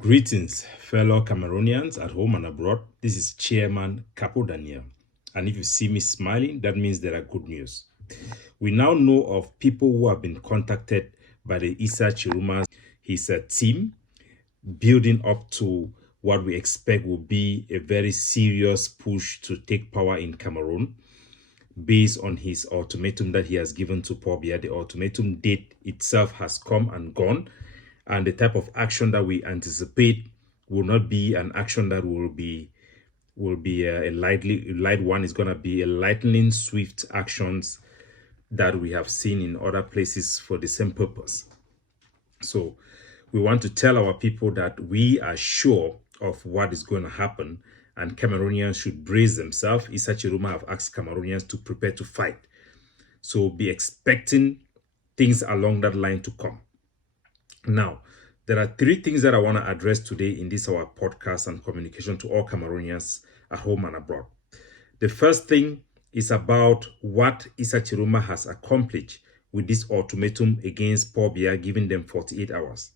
Greetings, fellow Cameroonians at home and abroad. This is Chairman Capo Daniel. And if you see me smiling, that means there are good news. We now know of people who have been contacted by the TCHIROMA'S, his team, building up to what we expect will be a very serious push to take power in Cameroon based on his ultimatum that he has given to Paul Biya. The ultimatum date itself has come and gone, and the type of action that we anticipate will not be an action that will be a light one. It's going to be a lightning swift actions that we have seen in other places for the same purpose. So we want to tell our people that we are sure of what is going to happen, and Cameroonians should brace themselves. Issa Chiroma have asked Cameroonians to prepare to fight. So be expecting things along that line to come. Now, there are three things that I want to address today in this our podcast and communication to all Cameroonians at home and abroad. The first thing is about what Issa Chiroma has accomplished with this ultimatum against Paul Biya, giving them 48 hours.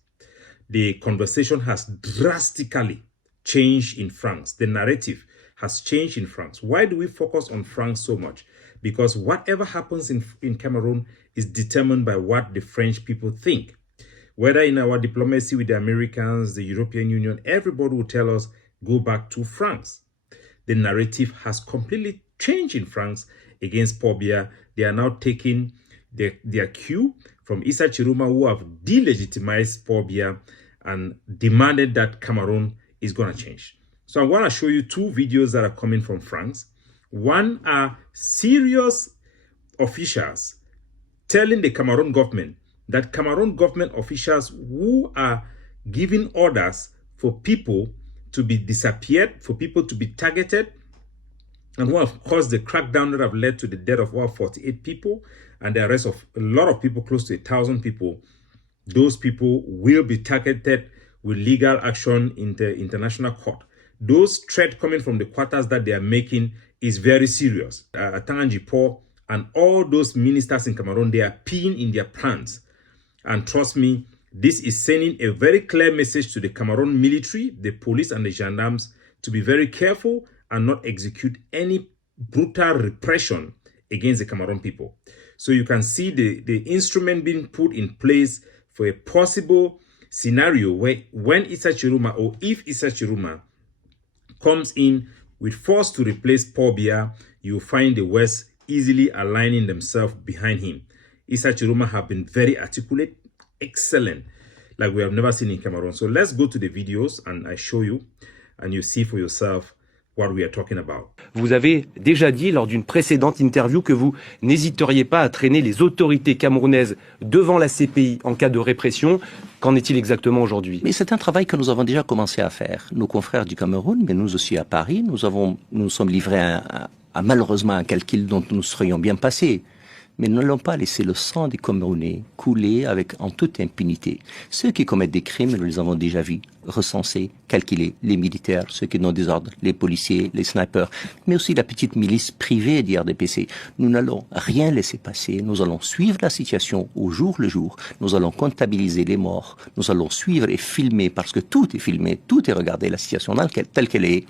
The conversation has drastically changed in France. The narrative has changed in France. Why do we focus on France so much? Because whatever happens in Cameroon is determined by what the French people think. Whether in our diplomacy with the Americans, the European Union, everybody will tell us, go back to France. The narrative has completely changed in France against Paul Biya. They are now taking their cue from Issa Chiroma, who have delegitimized Paul Biya and demanded that Cameroon is going to change. So I'm going to show you two videos that are coming from France. One are serious officials telling the Cameroon government that Cameroon government officials who are giving orders for people to be disappeared, for people to be targeted, and who have caused the crackdown that have led to the death of over 48 people and the arrest of a lot of people, close to 1,000 people. Those people will be targeted with legal action in the international court. Those threats coming from the quarters that they are making is very serious. Atanji Paul and all those ministers in Cameroon, they are peeing in their pants. And trust me, this is sending a very clear message to the Cameroon military, the police and the gendarmes to be very careful and not execute any brutal repression against the Cameroon people. So you can see the instrument being put in place for a possible scenario where when Issa Chiroma, or if Issa Chiroma comes in with force to replace Paul Biya, you find the West easily aligning themselves behind him. Issa Chiroma have been very articulate, excellent, like we have never seen in Cameroon. So let's go to the videos and I show you and you see for yourself what we are talking about. Vous avez déjà dit lors d'une précédente interview que vous n'hésiteriez pas à traîner les autorités camerounaises devant la CPI en cas de répression. Qu'en est-il exactement aujourd'hui? Mais c'est un travail que nous avons déjà commencé à faire. Nos confrères du Cameroun, mais nous aussi à Paris, nous sommes livrés à malheureusement un calcul dont nous serions bien passés. Mais nous n'allons pas laisser le sang des Camerounais couler en toute impunité. Ceux qui commettent des crimes, nous les avons déjà vus, recensés, calculés, les militaires, ceux qui donnent des ordres, les policiers, les snipers, mais aussi la petite milice privée d'IRDPC. Nous n'allons rien laisser passer, nous allons suivre la situation au jour le jour, nous allons comptabiliser les morts, nous allons suivre et filmer, parce que tout est filmé, tout est regardé, la situation telle qu'elle est,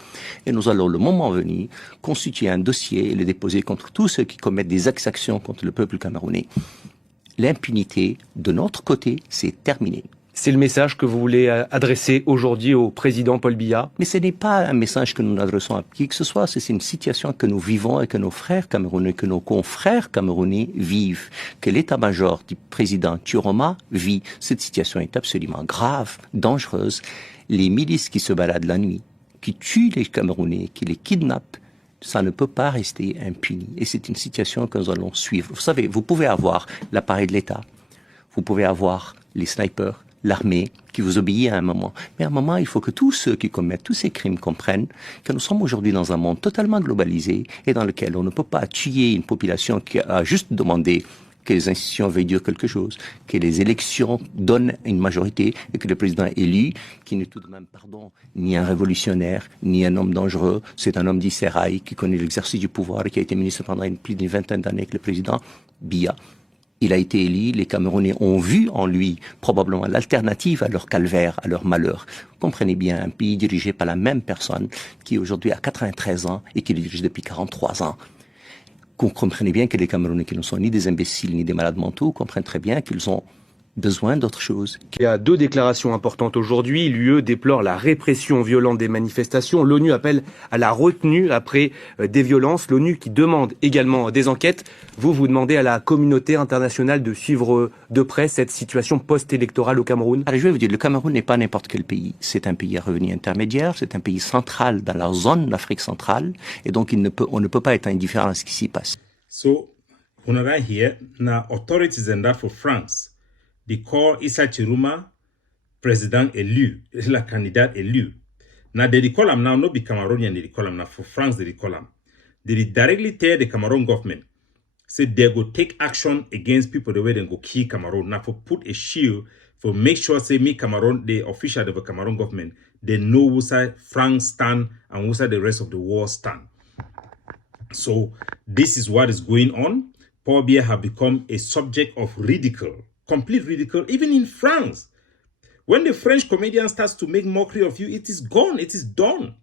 et nous allons, le moment venu, constituer un dossier et le déposer contre tous ceux qui commettent des exactions contre le peuple camerounais. L'impunité, de notre côté, c'est terminé. C'est le message que vous voulez adresser aujourd'hui au président Paul Biya? Mais ce n'est pas un message que nous adressons à qui que ce soit, c'est une situation que nous vivons et que nos frères camerounais, que nos confrères camerounais vivent, que l'état-major du président Chiroma vit. Cette situation est absolument grave, dangereuse. Les milices qui se baladent la nuit, qui tuent les Camerounais, qui les kidnappent, ça ne peut pas rester impuni. Et c'est une situation que nous allons suivre. Vous savez, vous pouvez avoir l'appareil de l'État, vous pouvez avoir les snipers, l'armée qui vous obéit à un moment. Mais à un moment, il faut que tous ceux qui commettent tous ces crimes comprennent que nous sommes aujourd'hui dans un monde totalement globalisé et dans lequel on ne peut pas tuer une population qui a juste demandé que les institutions veuillent dire quelque chose, que les élections donnent une majorité et que le président élu, qui n'est tout de même, ni un révolutionnaire, ni un homme dangereux, c'est un homme d'Israël qui connaît l'exercice du pouvoir et qui a été ministre pendant plus d'une vingtaine d'années avec le président Biya. Il a été élu, les Camerounais ont vu en lui probablement l'alternative à leur calvaire, à leur malheur. Comprenez bien, un pays dirigé par la même personne qui aujourd'hui a 93 ans et qui le dirige depuis 43 ans. Comprenez bien que les Camerounais qui ne sont ni des imbéciles ni des malades mentaux comprennent très bien qu'ils ont besoin d'autre chose. Il y a deux déclarations importantes aujourd'hui. L'UE déplore la répression violente des manifestations. L'ONU appelle à la retenue après des violences. L'ONU qui demande également des enquêtes. Vous demandez à la communauté internationale de suivre de près cette situation post-électorale au Cameroun. Alors, je vais vous dire, le Cameroun n'est pas n'importe quel pays. C'est un pays à revenu intermédiaire, c'est un pays central dans la zone d'Afrique centrale, et donc on ne peut pas être indifférent à ce qui s'y passe. So, when I hear, now authorities and that for France, they call Issa president élu, la candidate élu. Now they call him now, not be Cameroonian, they call him now for France, they call him. They directly tell the Cameroon government, say they go take action against people the way they go kill Cameroon. Now for put a shield, for make sure, say me Cameroon, the official of the Cameroon government, they know who side France stand and who side the rest of the world stand. So this is what is going on. Paul Biya have become a subject of ridicule. Complete ridicule, even in France. When the French comedian starts to make mockery of you, it is gone, it is done.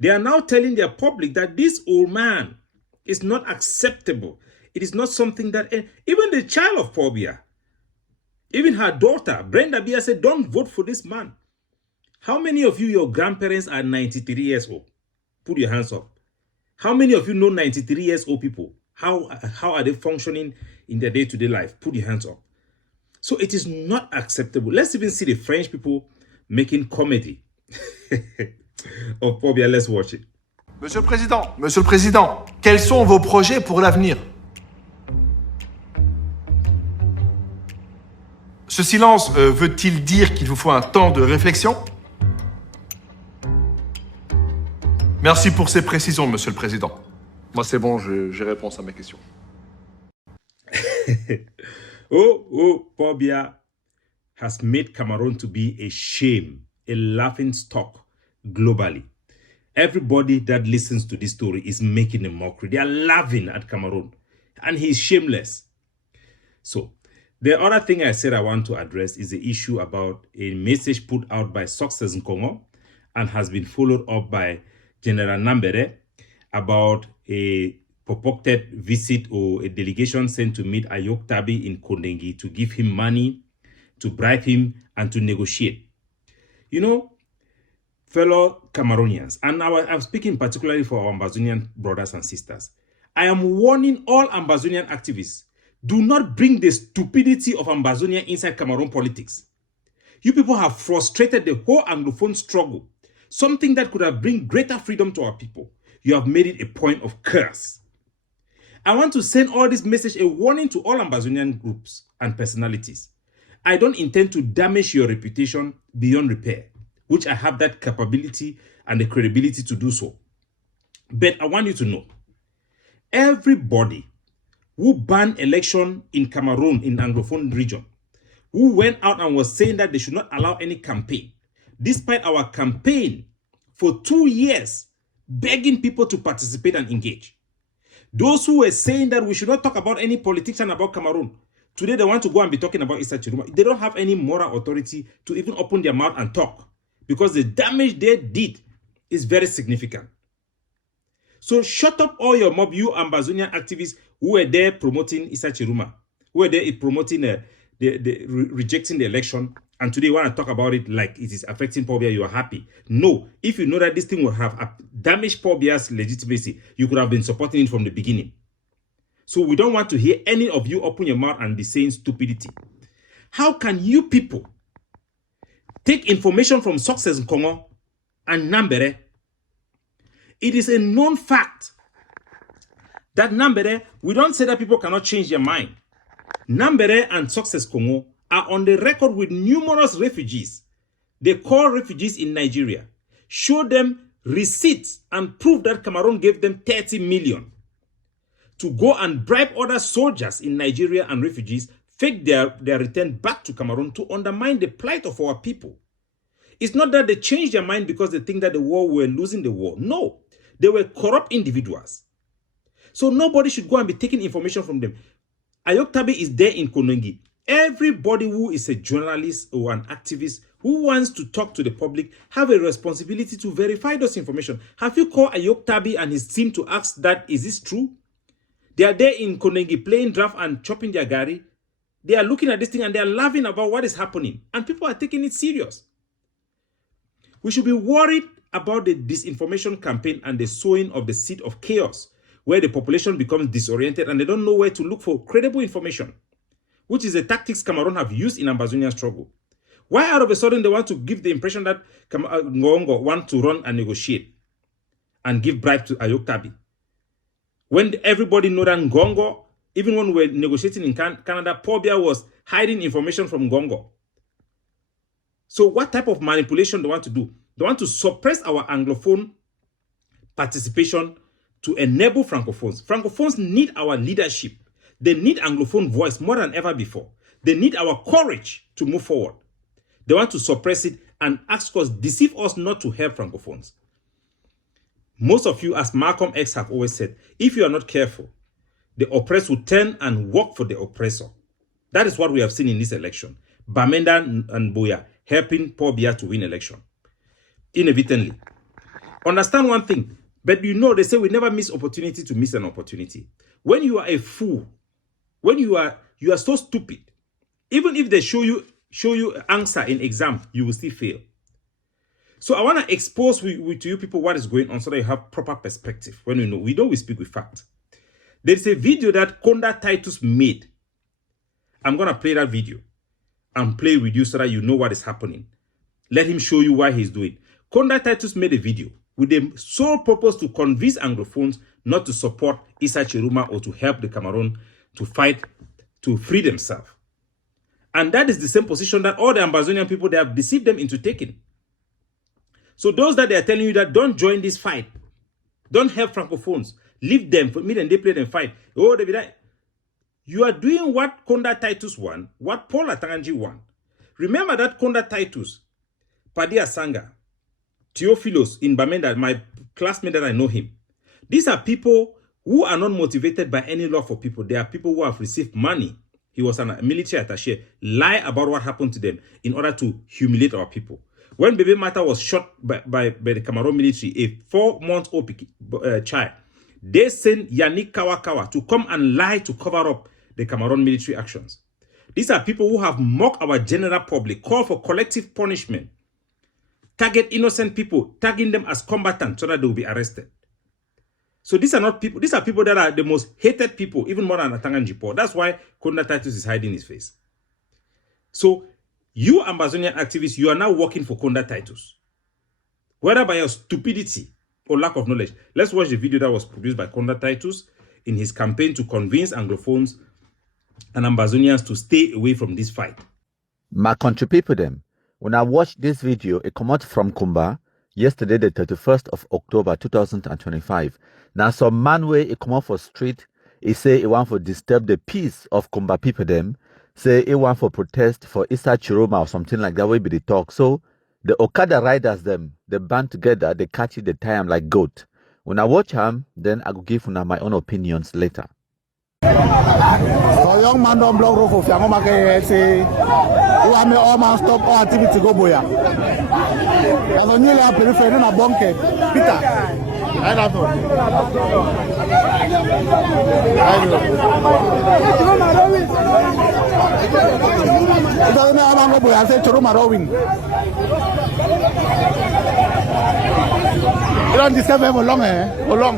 They are now telling their public that this old man is not acceptable. It is not something that, even the child of Paul Biya, even her daughter, Brenda Biya, said, don't vote for this man. How many of you, your grandparents are 93 years old? Put your hands up. How many of you know 93 years old people? How are they functioning in their day-to-day life? Put your hands up. So it is not acceptable. Let's even see the French people making comedy of Paul Biya. Let's watch it. Monsieur le Président, quels sont vos projets pour l'avenir? Ce silence veut-il dire qu'il vous faut un temps de réflexion? Merci pour ces précisions, Monsieur le Président. Moi, c'est bon, j'ai réponse à mes questions. Paul Biya has made Cameroon to be a shame, a laughing stock globally. Everybody that listens to this story is making a mockery. They are laughing at Cameroon, and he's shameless. So, the other thing I said I want to address is the issue about a message put out by Success Nkongo and has been followed up by General Nambere about a purported visit or a delegation sent to meet Ayok Tabi in Kondengi to give him money, to bribe him, and to negotiate. You know, fellow Cameroonians, and I'm speaking particularly for our Ambazonian brothers and sisters, I am warning all Ambazonian activists, do not bring the stupidity of Ambazonia inside Cameroon politics. You people have frustrated the whole Anglophone struggle, something that could have bring greater freedom to our people. You have made it a point of curse. I want to send all this message, a warning to all Ambazonian groups and personalities. I don't intend to damage your reputation beyond repair, which I have that capability and the credibility to do so. But I want you to know, everybody who banned election in Cameroon, in Anglophone region, who went out and was saying that they should not allow any campaign, despite our campaign for 2 years, begging people to participate and engage. Those who were saying that we should not talk about any politician about Cameroon, today they want to go and be talking about Issa Chiroma. They don't have any moral authority to even open their mouth and talk because the damage they did is very significant. So shut up all your mob, you Ambazonian activists who were there promoting Issa Chiroma, who were there promoting rejecting the election, and today you want to talk about it like it is affecting Paul Biya, you are happy. No, if you know that this thing will have damaged Paul Biya's legitimacy, you could have been supporting it from the beginning. So we don't want to hear any of you open your mouth and be saying stupidity. How can you people take information from Success Nkongo and Nambere? It is a known fact that Nambere, we don't say that people cannot change their mind. Nambere and Success Congo are on the record with numerous refugees. They call refugees in Nigeria, show them receipts and prove that Cameroon gave them 30 million to go and bribe other soldiers in Nigeria and refugees, fake their return back to Cameroon to undermine the plight of our people. It's not that they changed their mind because they think that the war, we're losing the war. No, they were corrupt individuals. So nobody should go and be taking information from them. Ayoktabi is there in Konongi. Everybody who is a journalist or an activist who wants to talk to the public have a responsibility to verify those information. Have you called Ayoktabi and his team to ask that, is this true? They are there in Konongi playing draft and chopping their gari. They are looking at this thing and they are laughing about what is happening. And people are taking it serious. We should be worried about the disinformation campaign and the sowing of the seed of chaos, where the population becomes disoriented and they don't know where to look for credible information, which is the tactics Cameroon have used in Ambazonian struggle. Why all of a sudden they want to give the impression that Ngongo want to run and negotiate and give bribe to Ayoktabi? When everybody know that Ngongo, even when we were negotiating in Canada, Paul Biya was hiding information from Ngongo. So what type of manipulation they want to do? They want to suppress our Anglophone participation to enable Francophones. Francophones need our leadership. They need Anglophone voice more than ever before. They need our courage to move forward. They want to suppress it and ask us, deceive us not to help Francophones. Most of you, as Malcolm X have always said, if you are not careful, the oppressed will turn and work for the oppressor. That is what we have seen in this election. Bamenda and Boya helping Paul Biya to win election. Inadvertently. Understand one thing, but you know, they say we never miss opportunity to miss an opportunity. When you are a fool, when you are so stupid, even if they show you answer in exam, you will still fail. So I want to expose to you people what is going on so that you have proper perspective. When we speak with fact. There is a video that Konda Titus made. I'm going to play that video and play with you so that you know what is happening. Let him show you what he's doing. Konda Titus made a video with the sole purpose to convince Anglophones not to support Issa Chiroma or to help the Cameroon to fight to free themselves. And that is the same position that all the Ambazonian people, they have deceived them into taking. So those that they are telling you that don't join this fight, don't help Francophones, leave them, meet and they play them fight. Oh, they be like, you are doing what Konda Titus won, what Paul Atanganji won. Remember that Konda Titus, Padia Sanga, Theophilos in Bamenda, my classmate that I know him. These are people who are not motivated by any love for people. They are people who have received money. He was a military attaché, lie about what happened to them in order to humiliate our people. When Bebe Mata was shot by the Cameroon military, a 4-month-old child, they sent Yannick Kawakawa to come and lie to cover up the Cameroon military actions. These are people who have mocked our general public, call for collective punishment, target innocent people, tagging them as combatants so that they will be arrested. So these are not people, these are people that are the most hated people, even more than Atanganji Paul. That's why Konda Titus is hiding his face. So you Ambazonian activists, you are now working for Konda Titus. Whether by your stupidity or lack of knowledge. Let's watch the video that was produced by Konda Titus in his campaign to convince Anglophones and Ambazonians to stay away from this fight. My country people them, when I watched this video, it come out from Kumba yesterday, the 31st of October 2025. Now some man way it come out for street, he say he want to disturb the peace of Kumba people them, say he want for protest for Issa Chiroma or something like that way be the talk. So the Okada riders them, they band together, they catch it, they tie them like goat. When I watch him, then I will give una my own opinions later. So young man don't block road for Fiango Make say who am all man stop all activity go boya. And on you have periphery na bonke Peter. I don't know. It doesn't know how go boya. I say Chiroma rowing. You don't disturb him for long, eh? For long.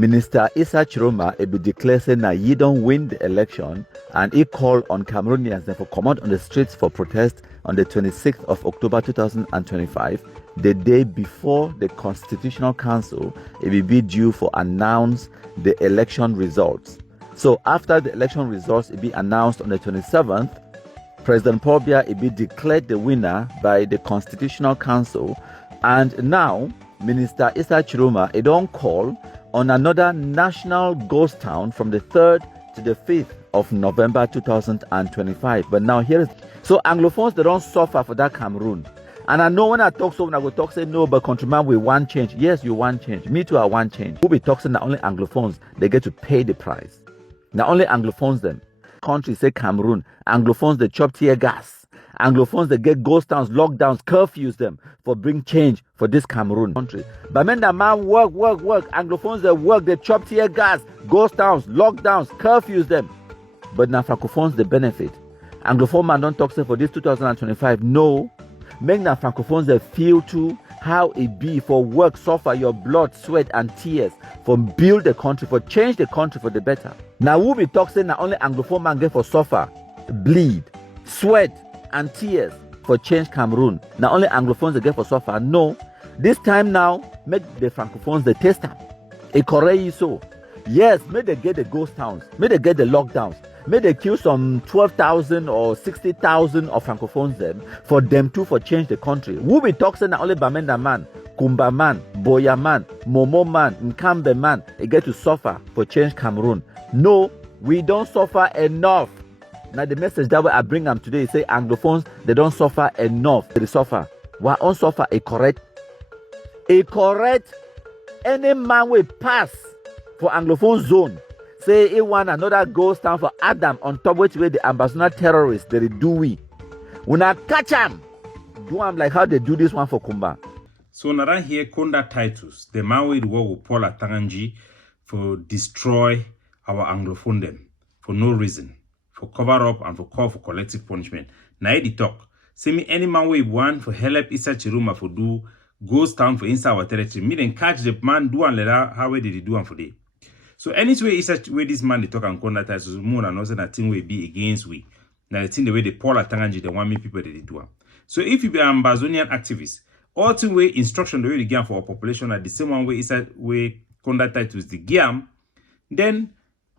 Minister Issa Chiroma be declared saying that he don't win the election, and he called on Cameroonians then for come out on the streets for protest on the 26th of October 2025, the day before the Constitutional Council will be due for announce the election results. So after the election results will be announced on the 27th, President Paul Biya will be declared the winner by the Constitutional Council, and now Minister Issa Chiroma don't call on another national ghost town from the 3rd to the 5th of November 2025. But now here is, so Anglophones, they don't suffer for that Cameroon. And I know when I talk so, when I go talk, say no, but countryman, we want change. Yes, you want change. Me too, I want change. Who be talking that only Anglophones, they get to pay the price. Now only Anglophones them. Country say Cameroon, Anglophones, they chop tear gas. Anglophones, they get ghost towns, lockdowns, curfews them for bring change for this Cameroon country. But when the man work, Anglophones, they work, they chop tear gas, ghost towns, lockdowns, curfews them. But now Francophones, they benefit. Anglophone man don't talk say for this 2025, no. Make the Francophones, they feel too how it be for work, suffer your blood, sweat, and tears for build the country, for change the country for the better. Now we be talking that only Anglophone man get for suffer, bleed, sweat, and tears for change Cameroon. Now only Anglophones they get for suffer. No, this time now make the Francophones the taste them. It correct so. Yes, may they get the ghost towns, may they get the lockdowns, may they kill some 12,000 or 60,000 of Francophones them for them too for change the country. Who be talking that only Bamenda man, Kumba man, Boya man, Momo man, Nkambe man, they get to suffer for change Cameroon. No, we don't suffer enough. Now the message that way I bring them today is say Anglophones, they don't suffer enough. They suffer. Why on suffer a correct? A correct any man will pass for Anglophone zone. Say he want another ghost town for Adam on top which way the ambassador terrorists they do we. When I catch them, do them like how they do this one for Kumba. So now here Konda Titus, the man with war with Paul Biya for destroy our Anglophone them for no reason. For cover up and for call for collective punishment. Now the talk. Say me any man we want for help Issa Chiroma for do goes down for inside our territory. Me then catch the man do and let how way did he do and for day. So anyway Issa way this man they talk and Konda Titus more and also that thing will be against we. Now the thing the way they Paul Biya the one me people they do. So if you be an Ambazonian activist, all two way instruction the way they give for our population are the same one way Issa way Konda Titus the game, then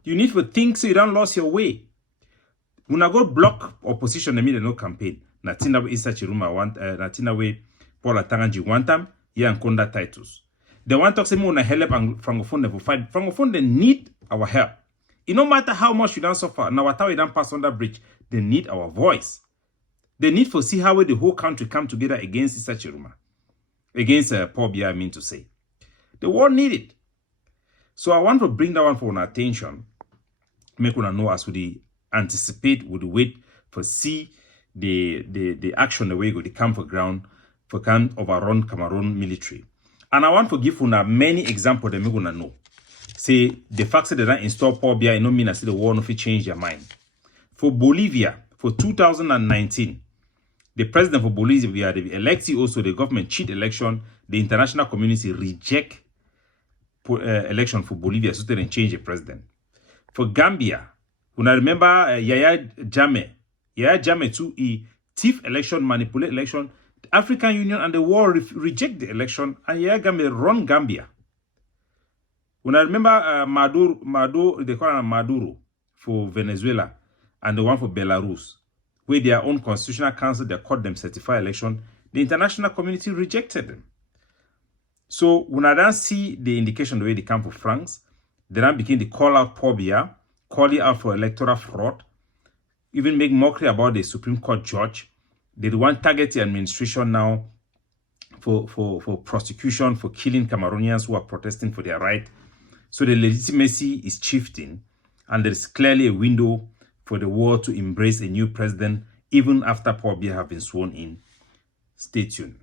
you need to think so you don't lose your way. When I go block opposition, they no campaign. Natina we Issa Chiroma want, Natina we Paul Biya want them, yeah and Konda Titus. They want to say more na help and Francophone for fight. Francophone they need our help. It no matter how much you don't suffer, now what we don't pass on that bridge, they need our voice. They need to see how the whole country come together against Issa Chiroma, against Paul Biya. I mean to say, the world need it. So I want to bring that one for our attention. Make una know as we anticipate with the wait for see the action the way go the come for ground for can overrun Cameroon military. And I want to give una many examples that make una know. Say the fact that they don't install Paul Biya, it no mean I say the war no fit change their mind. For Bolivia, for 2019, the president for Bolivia, the elected also the government cheat election, the international community reject election for Bolivia so they can change the president. For Gambia, when I remember Yaya Jammeh too, he thief election, manipulate election. The African Union and the world reject the election, and Yaya Jammeh run Gambia. When I remember Maduro, they call him Maduro for Venezuela, and the one for Belarus, where their own constitutional council, they called them certify election, the international community rejected them. So when I don't see the indication the way they come for France, they then begin to call out Paul Biya, call it out for electoral fraud, even make mockery about the Supreme Court judge. They want target the administration now for prosecution, for killing Cameroonians who are protesting for their right. So the legitimacy is shifting, and there is clearly a window for the world to embrace a new president, even after Paul Biya have been sworn in. Stay tuned.